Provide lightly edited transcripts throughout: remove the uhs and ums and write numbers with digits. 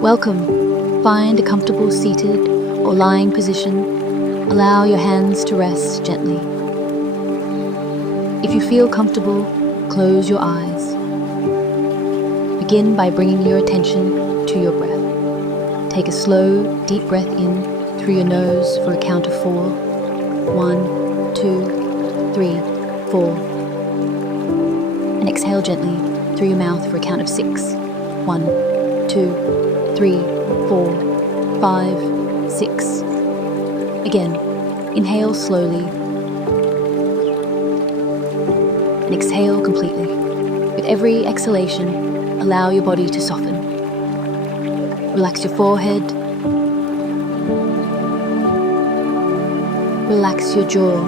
Welcome. Find a comfortable seated or lying position. Allow your hands to rest gently. If you feel comfortable, close your eyes. Begin by bringing your attention to your breath. Take a slow, deep breath in through your nose for a count of 4. 1, 2, 3, 4. And exhale gently through your mouth for a count of 6. 1, 2, 3, 4, 5, 6. Again, inhale slowly and exhale completely. With every exhalation, allow your body to soften. Relax your forehead. Relax your jaw.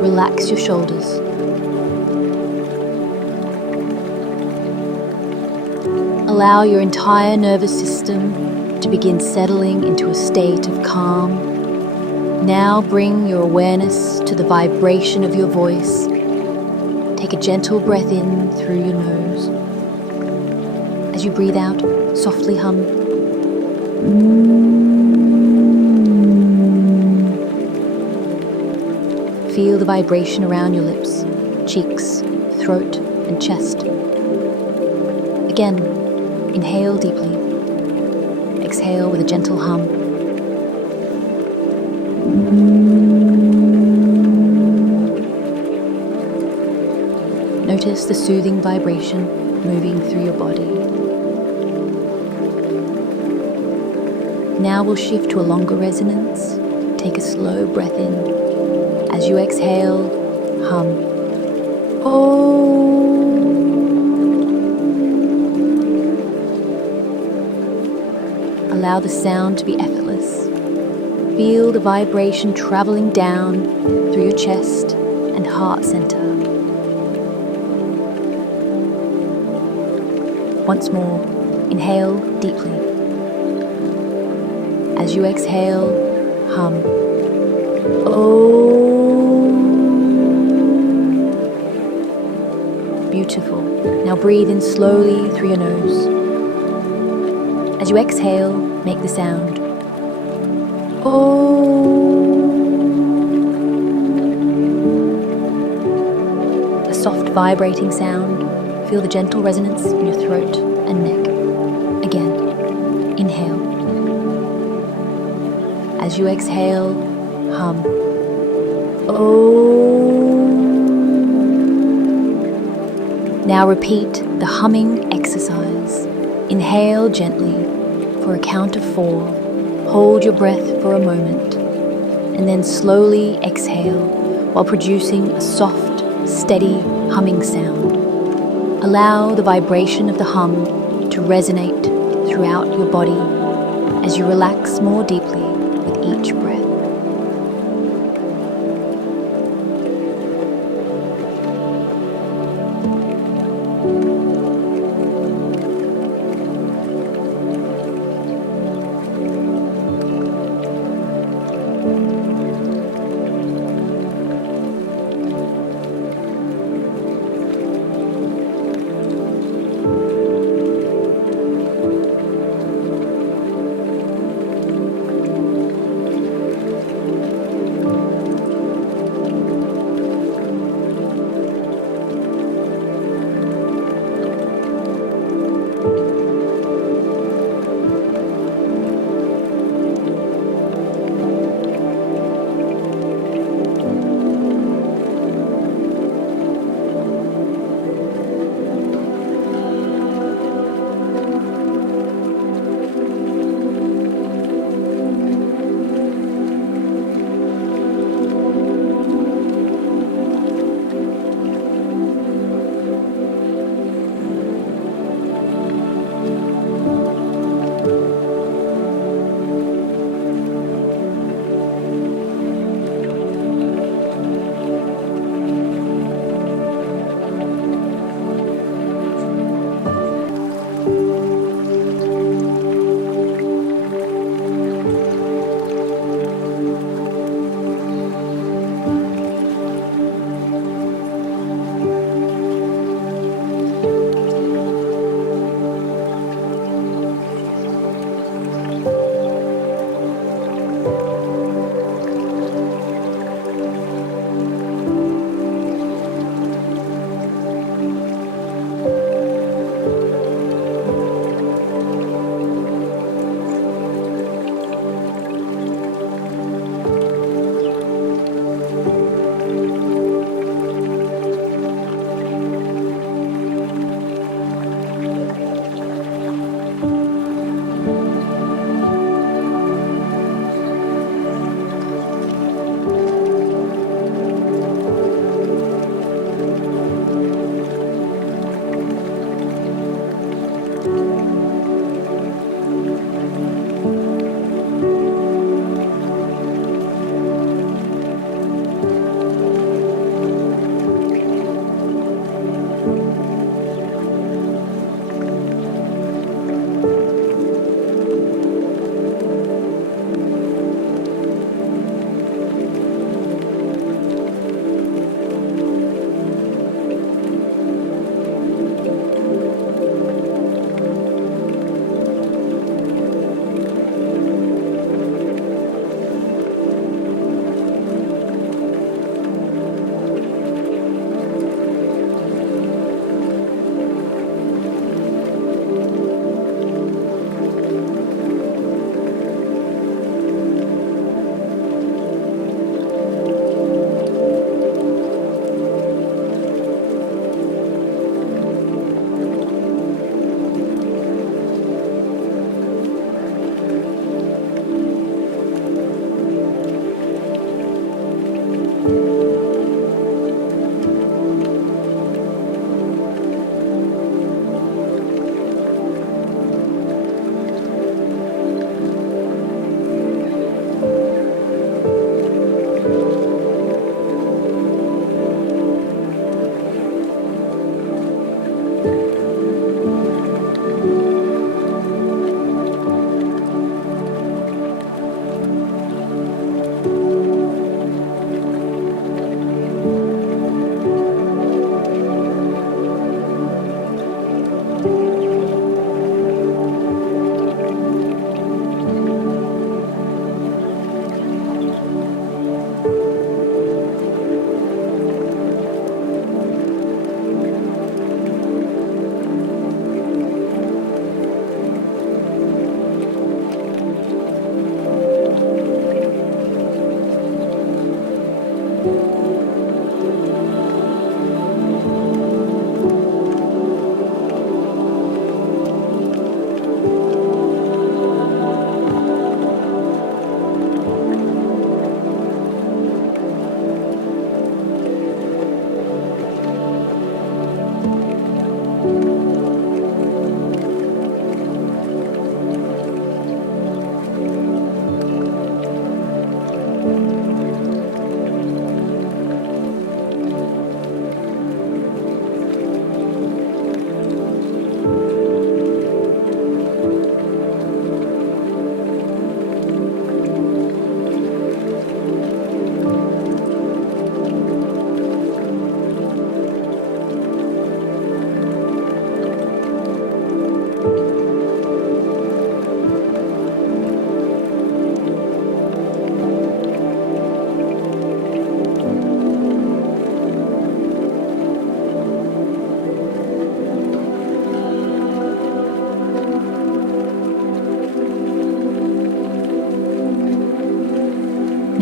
Relax your shoulders. Allow your entire nervous system to begin settling into a state of calm. Now bring your awareness to the vibration of your voice. Take a gentle breath in through your nose. As you breathe out, softly hum. Feel the vibration around your lips, cheeks, throat, and chest. Again, inhale deeply. Exhale with a gentle hum. Notice the soothing vibration moving through your body. Now we'll shift to a longer resonance. Take a slow breath in. As you exhale, hum. Allow the sound to be effortless. Feel the vibration traveling down through your chest and heart center. Once more, inhale deeply. As you exhale, hum. Beautiful. Now breathe in slowly through your nose. As you exhale, make the sound. A soft vibrating sound. Feel the gentle resonance in your throat and neck. Again, inhale. As you exhale, hum. Now repeat the humming exercise. Inhale gently for a count of 4. Hold your breath for a moment, and then slowly exhale while producing a soft, steady humming sound. Allow the vibration of the hum to resonate throughout your body as you relax more deeply with each breath.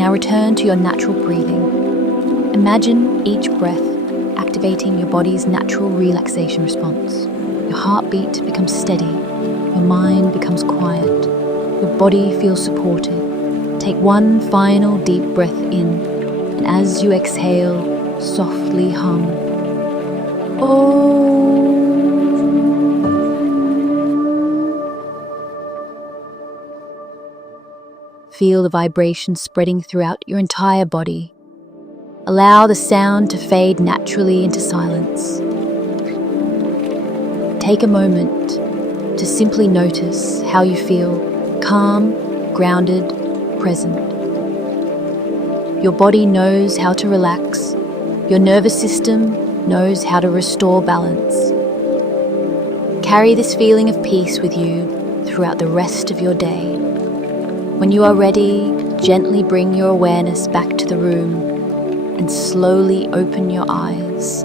Now return to your natural breathing. Imagine each breath activating your body's natural relaxation response. Your heartbeat becomes steady, your mind becomes quiet, your body feels supported. Take one final deep breath in, and as you exhale, softly hum. Oh. Feel the vibration spreading throughout your entire body. Allow the sound to fade naturally into silence. Take a moment to simply notice how you feel, calm, grounded, present. Your body knows how to relax. Your nervous system knows how to restore balance. Carry this feeling of peace with you throughout the rest of your day. When you are ready, gently bring your awareness back to the room and slowly open your eyes.